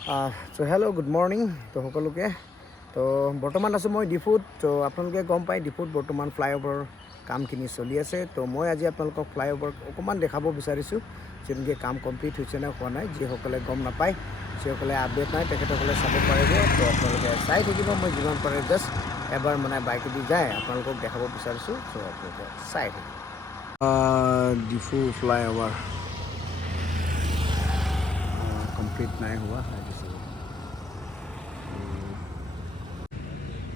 So hello, good morning to সকলোকে তো বৰ্তমান আছোঁ মই ডিফুত তো আপোনালোকে গম পায় ডিফুত বৰ্তমান ফ্লাইঅভাৰ কামখিনি চলি আছে তো মই আজি আপোনালোকক ফ্লাইঅভাৰ অকণমান দেখাব বিচাৰিছোঁ যেনেকৈ কাম কমপ্লিট হৈছে নে হোৱা নাই যিসকলে গম নাপায় যিসকলে আপডেট নাই তেখেতসকলে চাব পাৰিব তো আপোনালোকে চাই থাকিব মই যিমান পাৰে জাষ্ট এবাৰ মানে বাইকেদি যায় আপোনালোকক দেখাব বিচাৰিছোঁ তো আপোনালোকে চাই থাকিব ডিফু ফ্লাইঅভাৰ কমপ্লিট নাই হোৱা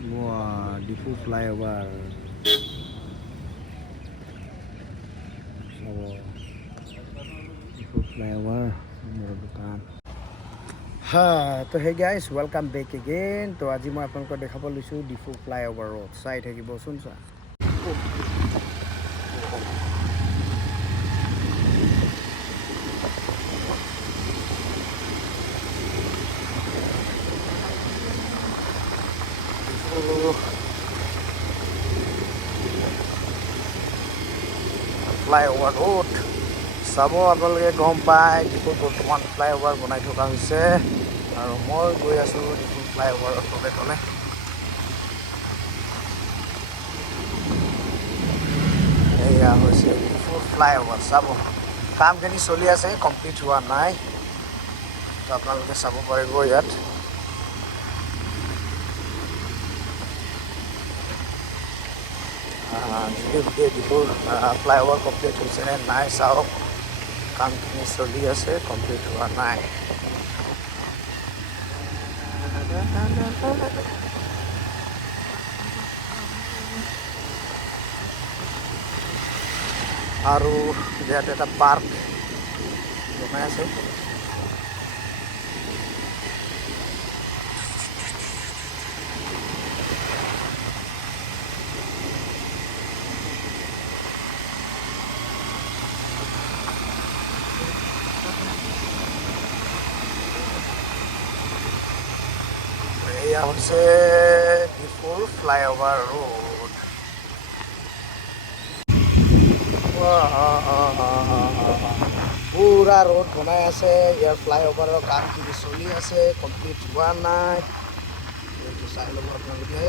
Wah, Diphu Flyover. So, Diphu Flyover, मेरा दुकान. तो hey guys, welcome back again. तो आज मैं आपको देखाब लैसु Diphu Flyover road. Side है कि बसुन सा. ফ্লাইঅভাৰ ৰোড চাব আপোনালোকে গম পায় ডিফুত বৰ্তমান ফ্লাইঅভাৰ বনাই থকা হৈছে আৰু মই গৈ আছোঁ ডিফু ফ্লাইঅভাৰৰ তলে তলে এয়া হৈছে ডিফু ফ্লাইঅভাৰ চাব কামখিনি চলি আছে কমপ্লিট হোৱা নাই তো আপোনালোকে চাব পাৰিব ইয়াত ডিফুৰ ফ্লাইঅভাৰ কমপ্লিট হৈছে নে নাই চাওক কামখিনি চলি আছে কমপ্লিট হোৱা নাই আৰু ইয়াত এটা পাৰ্ক বনাই আছে এয়া হৈছে ডিফুৰ ফ্লাইঅভাৰ ৰোড পুৰা ৰোড বনাই আছে ইয়াৰ ফ্লাইঅভাৰৰ কামখিনি চলি আছে কমপ্লিট হোৱা নাই এইটো চাই ল'ব আপোনালোকে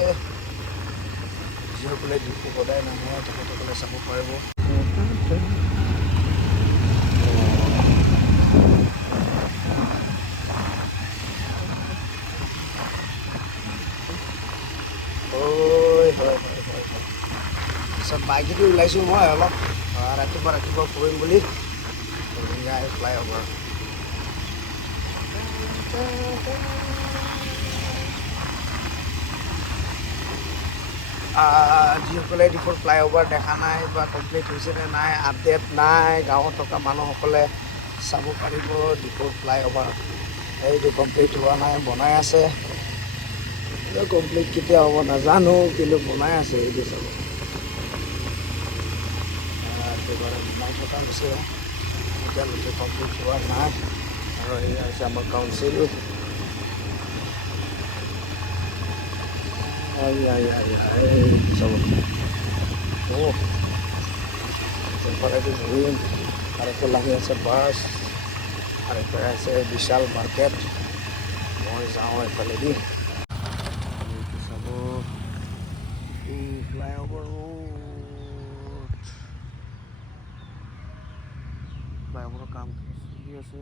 যিসকলে ডিফু সদায় নাহে তেখেতসকলে চাব পাৰিব পিছত বাইকেদি ওলাইছোঁ মই অলপ ৰাতিপুৱা ফুৰিম বুলি ফ্লাইঅভাৰ যিসকলে ডিফুৰ ফ্লাইঅভাৰ দেখা নাই বা কমপ্লিট হৈছে নে নাই আপডেট নাই গাঁৱত থকা মানুহসকলে চাব পাৰিব ডিফুৰ ফ্লাইঅভাৰ এইটো কমপ্লিট হোৱা নাই বনাই আছে কমপ্লিট কেতিয়া হ'ব নাজানো কিন্তু বনাই আছে এইটো চাব বনাই থকা হৈছে এতিয়ালৈকে কমপ্লিট হোৱা নাই আৰু এয়া হৈছে আমাৰ কাউন্সিল এইফালেদি ঘূৰিম আৰু এইফালে আহি আছে বাছ আৰু এইফালে আছে বিশাল মাৰ্কেট মই যাওঁ এইফালেদি চাব ফ্লাইঅভাৰ ৰোড ফ্লাইঅভাৰৰ কাম চলি আছে